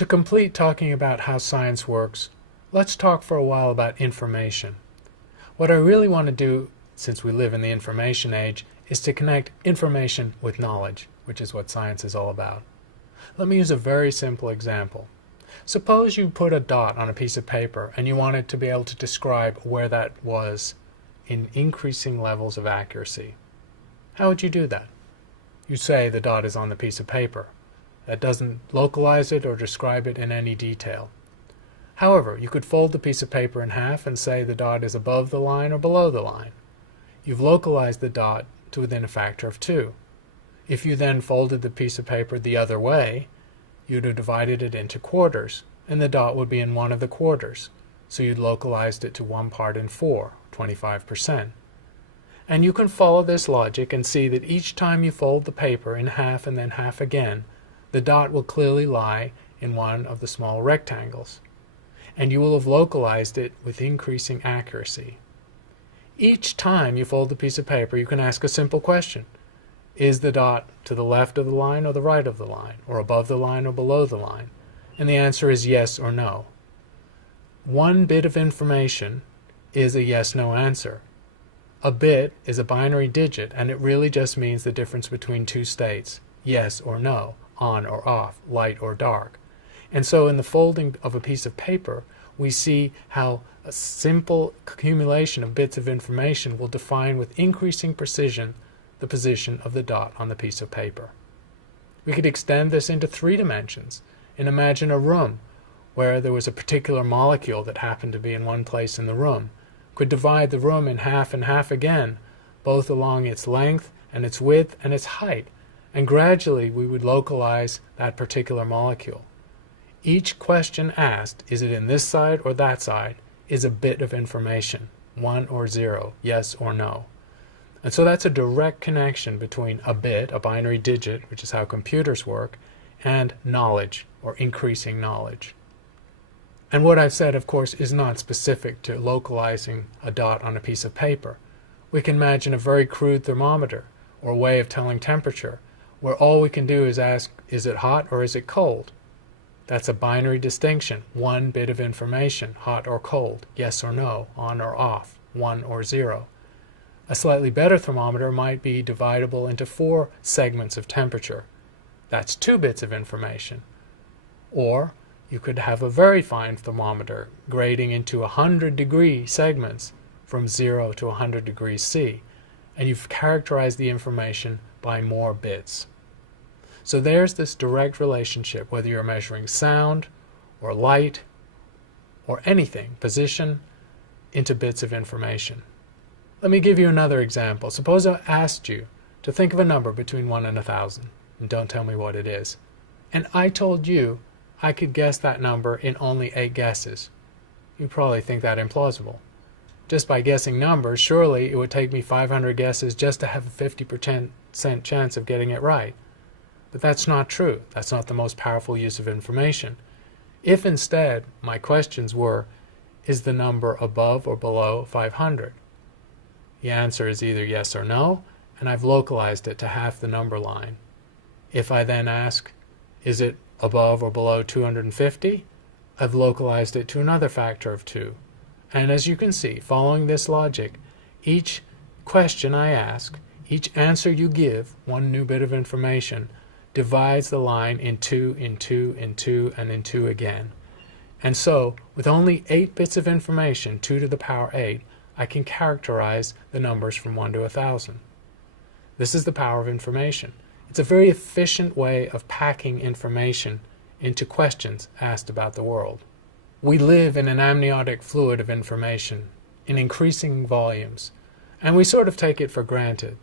To complete talking about how science works, let's talk for a while about information. What I really want to do, since we live in the information age, is to connect information with knowledge, which is what science is all about. Let me use a very simple example. Suppose you put a dot on a piece of paper and you wanted to be able to describe where that was in increasing levels of accuracy. How would you do that? You say the dot is on the piece of paper. That doesn't localize it or describe it in any detail. However, you could fold the piece of paper in half and say the dot is above the line or below the line. You've localized the dot to within a factor of 2. If you then folded the piece of paper the other way, you'd have divided it into quarters, and the dot would be in one of the quarters, so you'd localized it to 1 part in 4, 25%. And you can follow this logic and see that each time you fold the paper in half and then half again, the dot will clearly lie in one of the small rectangles, and you will have localized it with increasing accuracy. Each time you fold the piece of paper, you can ask a simple question. Is the dot to the left of the line or the right of the line, or above the line or below the line? And the answer is yes or no. One bit of information is a yes-no answer. A bit is a binary digit, and it really just means the difference between two states, yes or no, on or off, light or dark. And so in the folding of a piece of paper, we see how a simple accumulation of bits of information will define with increasing precision the position of the dot on the piece of paper. We could extend this into 3 dimensions and imagine a room where there was a particular molecule that happened to be in one place in the room. Could divide the room in half and half again, both along its length and its width and its height, and gradually we would localize that particular molecule. Each question asked, is it in this side or that side, is a bit of information, 1 or 0, yes or no. And so that's a direct connection between a bit, a binary digit, which is how computers work, and knowledge, or increasing knowledge. And what I've said, of course, is not specific to localizing a dot on a piece of paper. We can imagine a very crude thermometer, or a way of telling temperature, where all we can do is ask, is it hot or is it cold? That's a binary distinction, 1 bit of information, hot or cold, yes or no, on or off, 1 or 0. A slightly better thermometer might be dividable into 4 segments of temperature. That's 2 bits of information. Or you could have a very fine thermometer grading into 100-degree segments from 0 to 100 degrees C, and you've characterized the information by more bits. So there's this direct relationship, whether you're measuring sound or light or anything, position, into bits of information. Let me give you another example. Suppose I asked you to think of a number between 1 and 1,000, and don't tell me what it is. And I told you I could guess that number in only 8 guesses. You'd probably think that implausible. Just by guessing numbers, surely it would take me 500 guesses just to have a 50% chance of getting it right. But that's not true. That's not the most powerful use of information. If instead my questions were, is the number above or below 500? The answer is either yes or no, and I've localized it to half the number line. If I then ask, is it above or below 250? I've localized it to another factor of 2. And as you can see, following this logic, each question I ask, each answer you give, 1 new bit of information, divides the line in 2, in 2, in 2, and in 2 again. And so, with only 8 bits of information, 2 to the power 8, I can characterize the numbers from 1 to 1,000. This is the power of information. It's a very efficient way of packing information into questions asked about the world. We live in an amniotic fluid of information in increasing volumes, and we sort of take it for granted.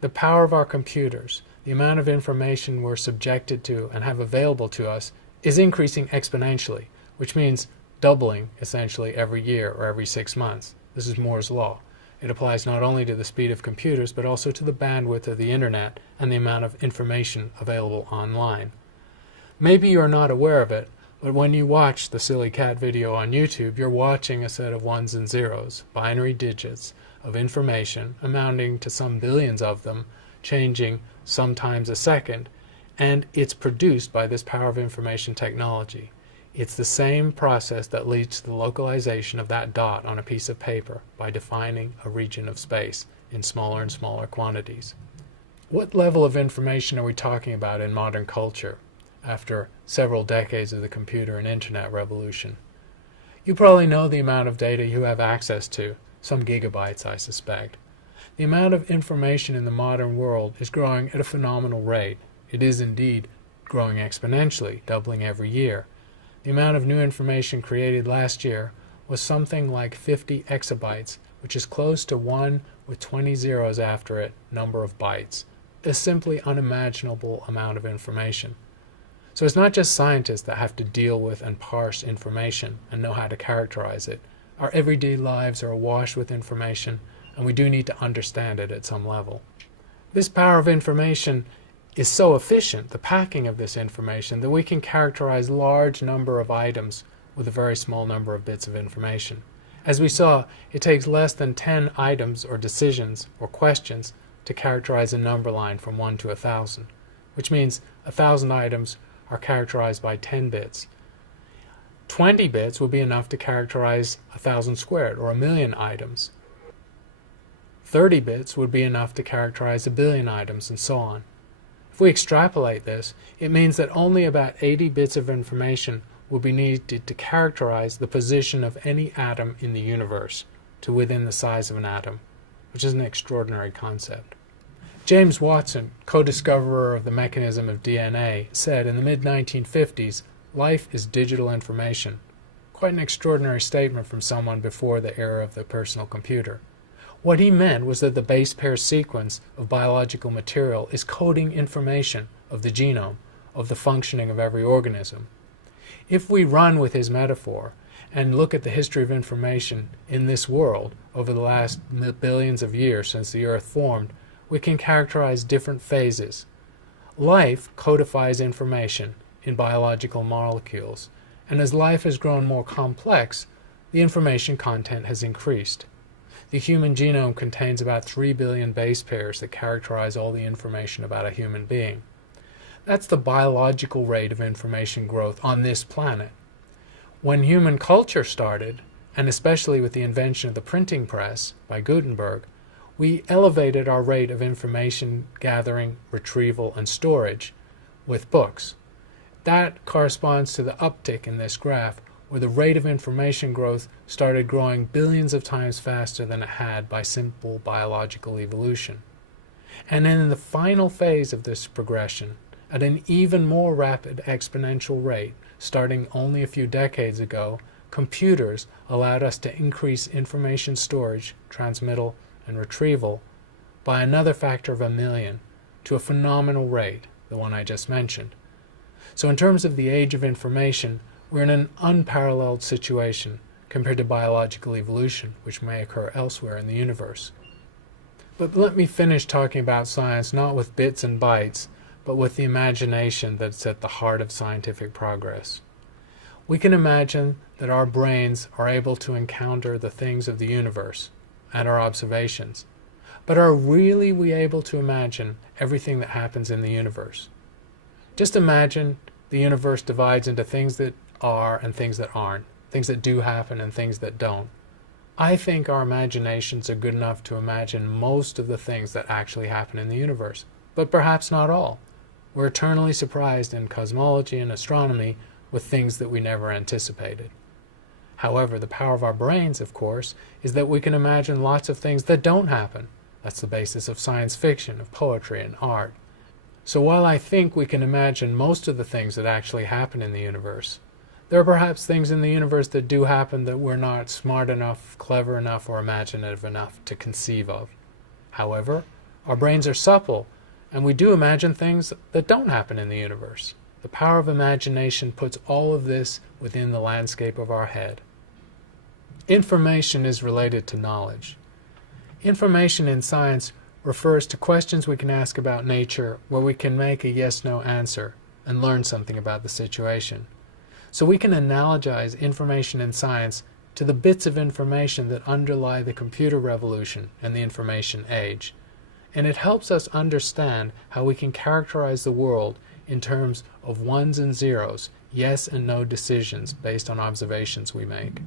The power of our computers, the amount of information we're subjected to and have available to us, is increasing exponentially, which means doubling essentially every year or every 6 months. This is Moore's law. It applies not only to the speed of computers, but also to the bandwidth of the internet and the amount of information available online. Maybe you're not aware of it, but when you watch the silly cat video on YouTube, you're watching a set of 1s and 0s, binary digits of information amounting to some billions of them, changing sometimes a second, and it's produced by this power of information technology. It's the same process that leads to the localization of that dot on a piece of paper by defining a region of space in smaller and smaller quantities. What level of information are we talking about in modern culture after several decades of the computer and internet revolution? You probably know the amount of data you have access to, some gigabytes I suspect. The amount of information in the modern world is growing at a phenomenal rate. It is indeed growing exponentially, doubling every year. The amount of new information created last year was something like 50 exabytes, which is close to 1 with 20 zeros after it number of bytes. A simply unimaginable amount of information. So it's not just scientists that have to deal with and parse information and know how to characterize it. Our everyday lives are awash with information, and we do need to understand it at some level. This power of information is so efficient, the packing of this information, that we can characterize large number of items with a very small number of bits of information. As we saw, it takes less than 10 items or decisions or questions to characterize a number line from 1 to 1,000, which means 1,000 items are characterized by 10 bits. 20 bits would be enough to characterize 1,000 squared, or 1,000,000 items. 30 bits would be enough to characterize 1,000,000,000 items, and so on. If we extrapolate this, it means that only about 80 bits of information will be needed to characterize the position of any atom in the universe to within the size of an atom, which is an extraordinary concept. James Watson, co-discoverer of the mechanism of DNA, said in the mid-1950s, "Life is digital information." Quite an extraordinary statement from someone before the era of the personal computer. What he meant was that the base pair sequence of biological material is coding information of the genome, of the functioning of every organism. If we run with his metaphor and look at the history of information in this world over the last billions of years since the Earth formed, we can characterize different phases. Life codifies information in biological molecules, and as life has grown more complex, the information content has increased. The human genome contains about 3 billion base pairs that characterize all the information about a human being. That's the biological rate of information growth on this planet. When human culture started, and especially with the invention of the printing press by Gutenberg, we elevated our rate of information gathering, retrieval, and storage with books. That corresponds to the uptick in this graph, where the rate of information growth started growing billions of times faster than it had by simple biological evolution. And then in the final phase of this progression, at an even more rapid exponential rate, starting only a few decades ago, computers allowed us to increase information storage, transmittal, and retrieval by another factor of 1,000,000 to a phenomenal rate, the one I just mentioned. So in terms of the age of information, we're in an unparalleled situation compared to biological evolution, which may occur elsewhere in the universe. But let me finish talking about science not with bits and bytes, but with the imagination that's at the heart of scientific progress. We can imagine that our brains are able to encounter the things of the universe and our observations, but are really we able to imagine everything that happens in the universe? Just imagine the universe divides into things that are and things that aren't, things that do happen and things that don't. I think our imaginations are good enough to imagine most of the things that actually happen in the universe, but perhaps not all. We're eternally surprised in cosmology and astronomy with things that we never anticipated. However, the power of our brains, of course, is that we can imagine lots of things that don't happen. That's the basis of science fiction, of poetry, and art. So while I think we can imagine most of the things that actually happen in the universe, there are perhaps things in the universe that do happen that we're not smart enough, clever enough, or imaginative enough to conceive of. However, our brains are supple, and we do imagine things that don't happen in the universe. The power of imagination puts all of this within the landscape of our head. Information is related to knowledge. Information in science refers to questions we can ask about nature where we can make a yes-no answer and learn something about the situation. So we can analogize information in science to the bits of information that underlie the computer revolution and the information age. And it helps us understand how we can characterize the world in terms of ones and zeros, yes and no decisions based on observations we make.